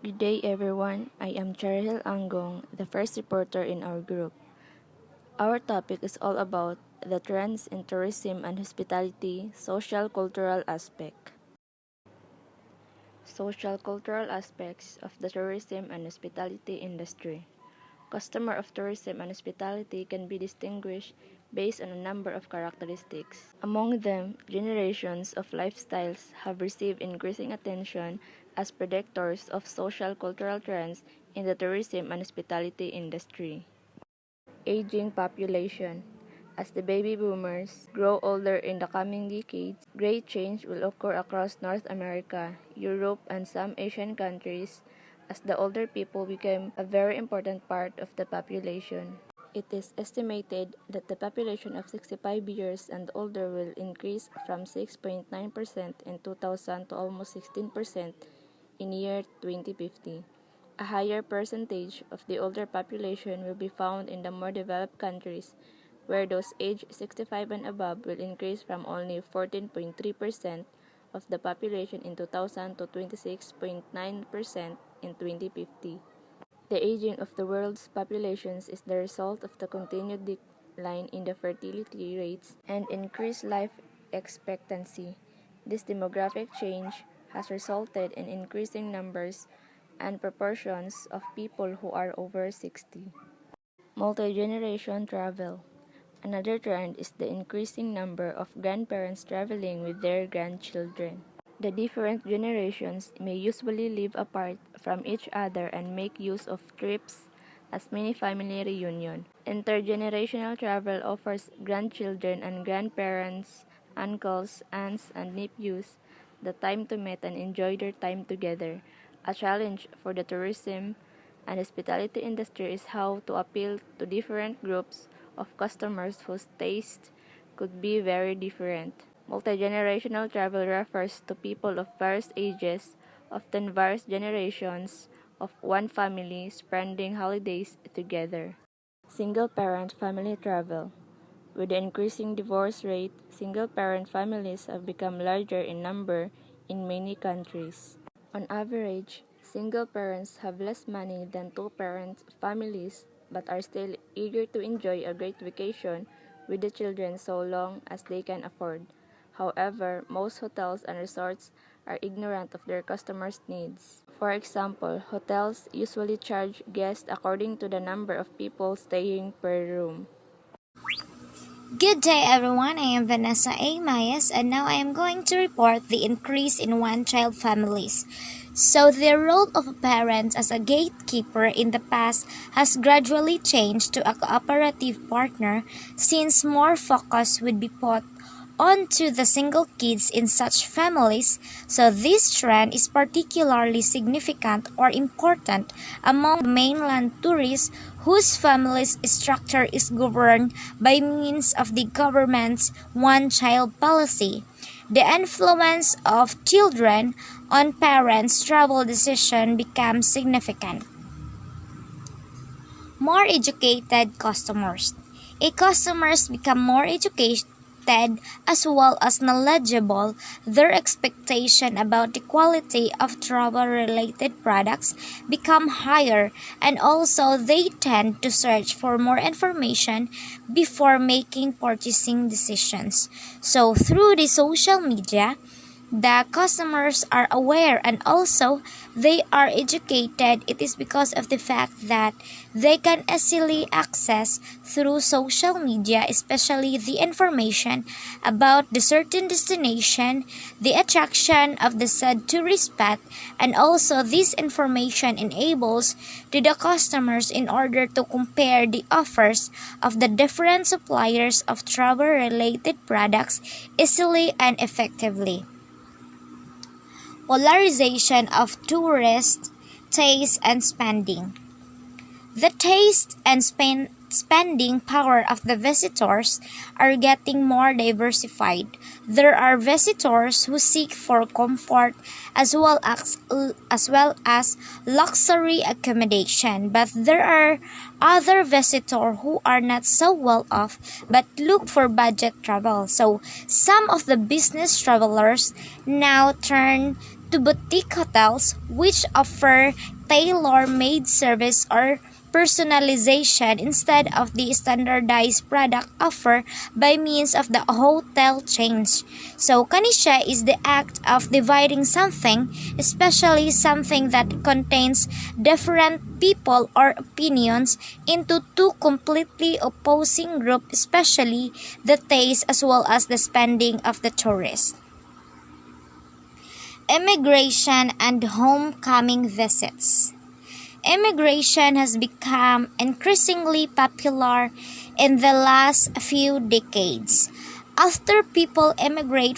Good day everyone, I am Cheril Angong, the first reporter in our group. Our topic is all about the trends in tourism and hospitality, social-cultural aspect. Social-cultural aspects of the tourism and hospitality industry. Customer of tourism and hospitality can be distinguished based on a number of characteristics. Among them, generations of lifestyles have received increasing attention as predictors of social cultural trends in the tourism and hospitality industry. Aging population. As the baby boomers grow older in the coming decades, great change will occur across North America, Europe, and some Asian countries as the older people become a very important part of the population. It is estimated that the population of 65 years and older will increase from 6.9% in 2000 to almost 16% in year 2050. A higher percentage of the older population will be found in the more developed countries, where those aged 65 and above will increase from only 14.3% of the population in 2000 to 26.9% in 2050. The aging of the world's populations is the result of the continued decline in the fertility rates and increased life expectancy. This demographic change has resulted in increasing numbers and proportions of people who are over 60. Multi-generation travel. Another trend is the increasing number of grandparents traveling with their grandchildren. The different generations may usually live apart from each other and make use of trips as mini family reunion. Intergenerational travel offers grandchildren and grandparents, uncles, aunts, and nephews the time to meet and enjoy their time together. A challenge for the tourism and hospitality industry is how to appeal to different groups of customers whose tastes could be very different. Multi-generational travel refers to people of various ages, often various generations, of one family spending holidays together. Single-parent family travel. With the increasing divorce rate, single-parent families have become larger in number in many countries. On average, single parents have less money than two-parent families but are still eager to enjoy a great vacation with the children so long as they can afford. However, most hotels and resorts are ignorant of their customers' needs. For example, hotels usually charge guests according to the number of people staying per room. Good day, everyone. I am Vanessa A. Mayas, and now I am going to report the increase in one child families. So, the role of a parent as a gatekeeper in the past has gradually changed to a cooperative partner since more focus would be put onto the single kids in such families, so this trend is particularly significant or important among mainland tourists whose family's structure is governed by means of the government's one-child policy. The influence of children on parents' travel decisions becomes significant. More educated customers. Customers become more educated as well as knowledgeable. Their expectation about the quality of travel-related products become higher, and also they tend to search for more information before making purchasing decisions. So through the social media, the customers are aware and also they are educated. It is because of the fact that they can easily access through social media, especially the information about the certain destination, the attraction of the said tourist spot, and also this information enables to the customers in order to compare the offers of the different suppliers of travel related products easily and effectively. Polarization of tourist taste and spending. The taste and spending power of the visitors are getting more diversified. There are visitors who seek for comfort as well as luxury accommodation, but there are other visitors who are not so well off but look for budget travel. So some of the business travelers now turn to boutique hotels, which offer tailor-made service or personalization instead of the standardized product offered by means of the hotel chains. So, kanisya is the act of dividing something, especially something that contains different people or opinions, into two completely opposing groups, especially the taste as well as the spending of the tourist. Immigration and homecoming visits. Immigration has become increasingly popular in the last few decades. After people immigrate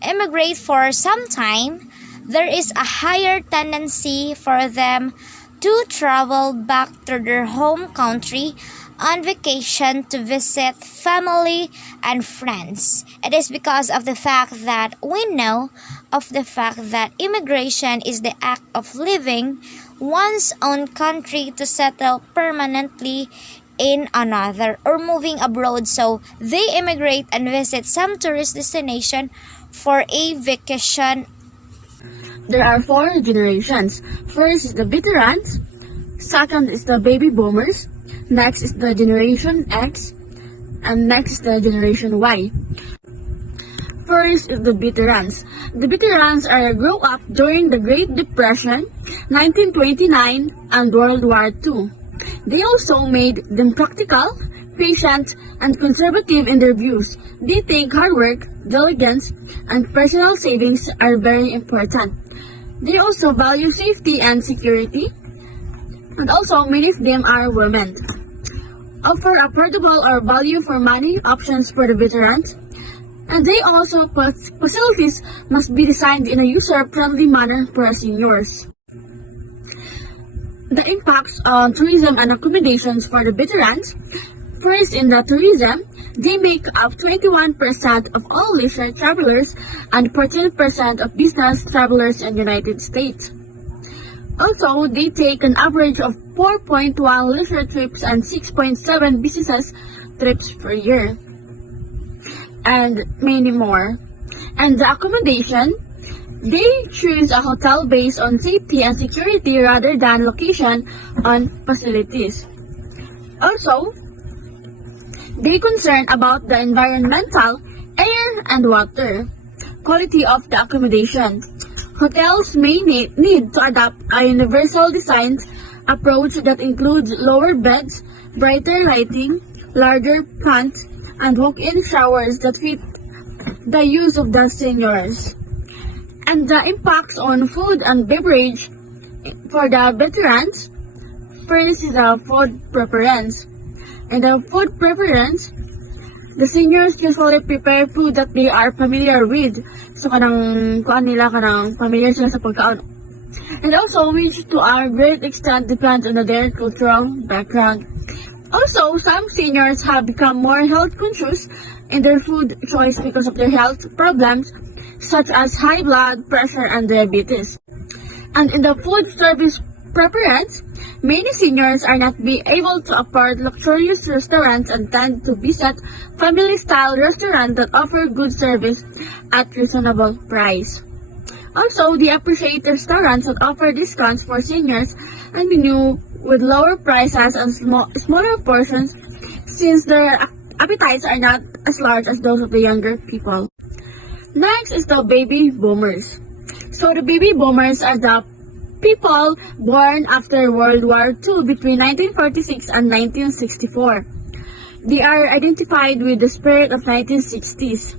immigrate for some time, there is a higher tendency for them to travel back to their home country on vacation to visit family and friends. It is because of the fact that we know of the fact that immigration is the act of leaving one's own country to settle permanently in another or moving abroad, so they immigrate and visit some tourist destination for a vacation. There are four generations. First is the veterans, second is the baby boomers, next is the Generation X, and next is the Generation Y. First is the veterans. The veterans grew up during the Great Depression, 1929, and World War II. They also made them practical, patient, and conservative in their views. They think hard work, diligence, and personal savings are very important. They also value safety and security, and also many of them are women. Offer affordable or value for money options for the veterans, and they also facilities must be designed in a user-friendly manner for seniors. The impacts on tourism and accommodations for the veterans. First, in the tourism, they make up 21% of all leisure travelers and 14% of business travelers in the United States. Also, they take an average of 4.1 leisure trips and 6.7 business trips per year, and many more. And the accommodation, they choose a hotel based on safety and security rather than location on facilities. Also, they concern about the environmental, air and water quality of the accommodation. Hotels may need to adopt a universal design approach that includes lower beds, brighter lighting, larger plants, and walk-in showers that fit the use of the seniors. And the impacts on food and beverage for the veterans. First is the food preference. In the food preference, the seniors usually prepare food that they are familiar with. So kanang familiar sila sa pagkaon. And also, which to a great extent depends on their cultural background. Also, some seniors have become more health conscious in their food choice because of their health problems such as high blood pressure and diabetes. And in the food service preference, many seniors are not be able to afford luxurious restaurants and tend to visit family-style restaurants that offer good service at reasonable price. Also, they appreciate restaurants that offer discounts for seniors and menu with lower prices and smaller portions since their appetites are not as large as those of the younger people. Next is the baby boomers. So the baby boomers are the people born after World War II between 1946 and 1964. They are identified with the spirit of 1960s.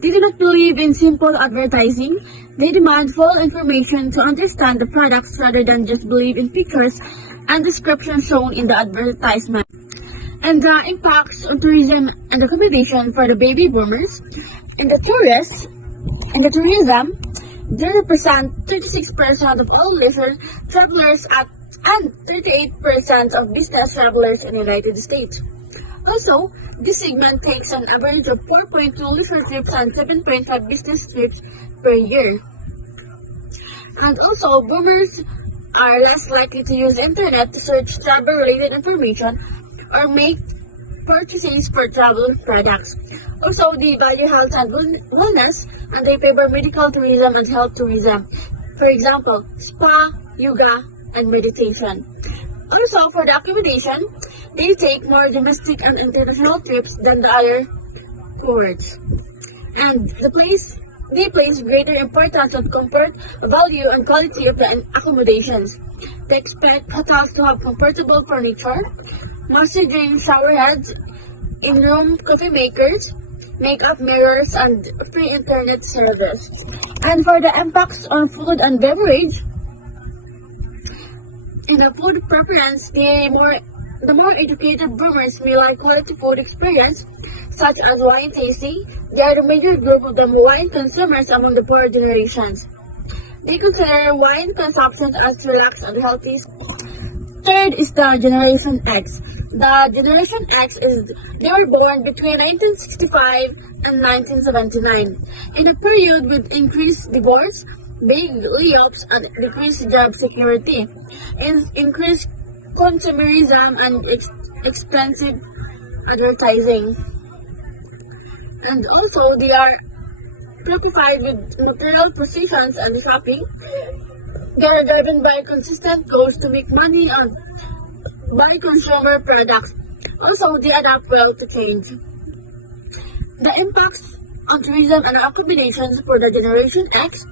They do not believe in simple advertising. They demand full information to understand the products rather than just believe in pictures and descriptions shown in the advertisement. And the impacts on tourism and accommodation for the baby boomers. In the tourism, they represent 36% of all leisure travelers and 38% of business travelers in the United States. Also, this segment takes an average of 4.2 leisure trips and 7.5 business trips per year. And also, boomers are less likely to use internet to search travel-related information or make purchases for travel products. Also, they value health and wellness, and they favor medical tourism and health tourism. For example, spa, yoga, and meditation. Also, for the accommodation, they take more domestic and international trips than the other tours. And they place greater importance on comfort, value, and quality of the accommodations. They expect hotels to have comfortable furniture, massaging shower heads, in-room coffee makers, makeup mirrors, and free internet service. And for the impacts on food and beverage, in the food preference, the more educated boomers may like quality food experience, such as wine tasting. They are the major group of the wine consumers among the poor generations. They consider wine consumption as relaxed and healthy. Third is the Generation X. The Generation X they were born between 1965 and 1979. In a period with increased divorce, big layoffs, and decreased job security, increased consumerism, and expensive advertising. And also, they are preoccupied with material possessions and shopping. They are driven by consistent goals to make money and buy consumer products. Also, they adapt well to change. The impacts on tourism and accommodations for the Generation X.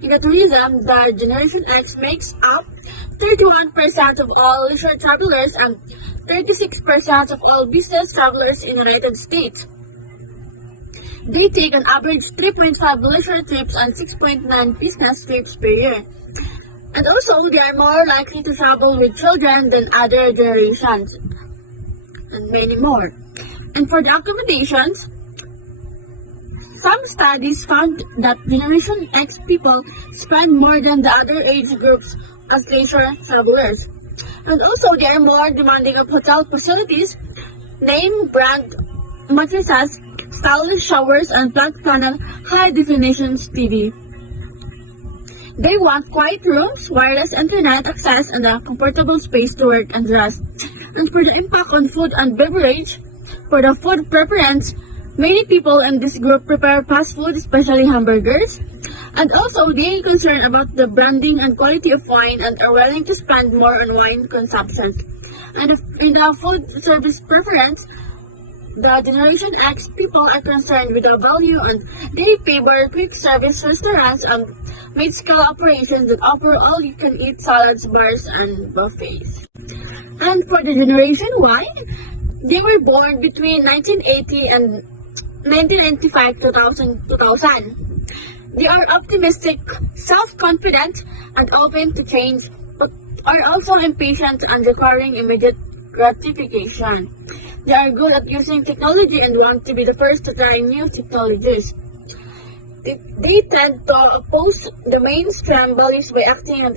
In the tourism, the Generation X makes up 31% of all leisure travelers and 36% of all business travelers in the United States. They take an average 3.5 leisure trips and 6.9 business trips per year. And also, they are more likely to travel with children than other generations, and many more. And for the accommodations, some studies found that Generation X people spend more than the other age groups as leisure travelers. And also, they are more demanding of hotel facilities, name brand mattresses, stylish showers, and flat panel high-definition TV. They want quiet rooms, wireless internet access, and a comfortable space to work and rest. And for the impact on food and beverage, for the food preference, many people in this group prepare fast food, especially hamburgers. And also, they are concerned about the branding and quality of wine and are willing to spend more on wine consumption. And in the food service preference, the Generation X people are concerned with the value, and they favor quick service restaurants and mid-scale operations that offer all-you-can-eat salads, bars, and buffets. And for the Generation Y, they were born between 1980 and 1995 to 2000. They are optimistic, self-confident, and open to change, but are also impatient and requiring immediate gratification. They are good at using technology and want to be the first to try new technologies. They tend to oppose the mainstream values by acting and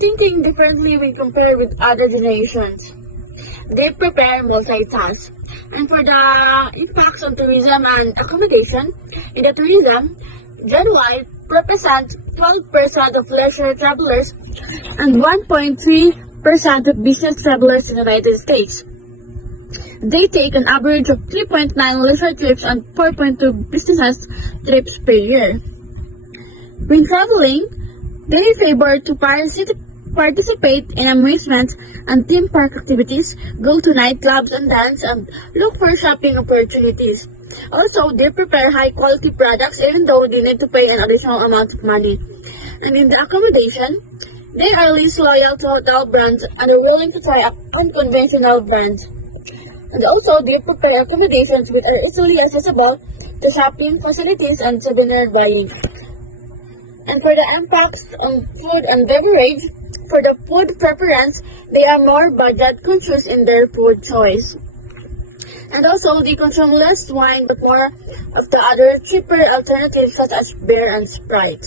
thinking differently when compared with other generations. They prepare multitask. And for the impacts on tourism and accommodation, in the tourism, Gen Y represent 12% of leisure travelers and 1.3% of business travelers in the United States. They take an average of 3.9 leisure trips and 4.2 business trips per year. When traveling, they favor to participate in amusement and theme park activities, go to nightclubs and dance, and look for shopping opportunities. Also, they prepare high-quality products even though they need to pay an additional amount of money. And in the accommodation, they are least loyal to hotel brands and are willing to try unconventional brands. And also, they prepare accommodations which are easily accessible to shopping facilities and souvenir buying. And for the impacts on food and beverage, for the food preference, they are more budget conscious in their food choice. And also, they consume less wine but more of the other cheaper alternatives such as beer and Sprite.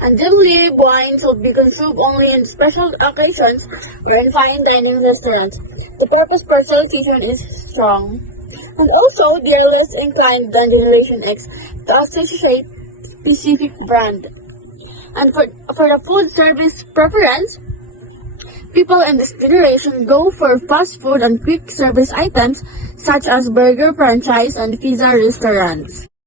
And generally, wines will be consumed only in special occasions or in fine dining restaurants. The purpose for solicitation is strong. And also, they are less inclined than Generation X to associate specific brand. And for the food service preference, People in this generation go for fast food and quick service items such as burger franchise and pizza restaurants.